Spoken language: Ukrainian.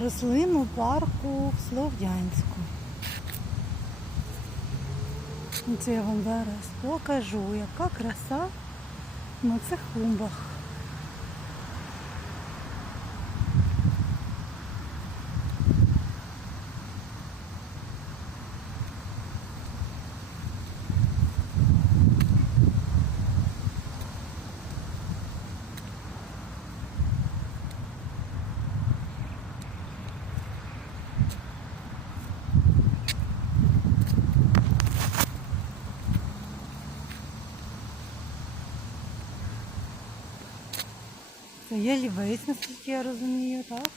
рослинну парку в Слов'янську. Це я вам зараз покажу, яка краса на цих клумбах. Це лівець, наскільки я розумію, так?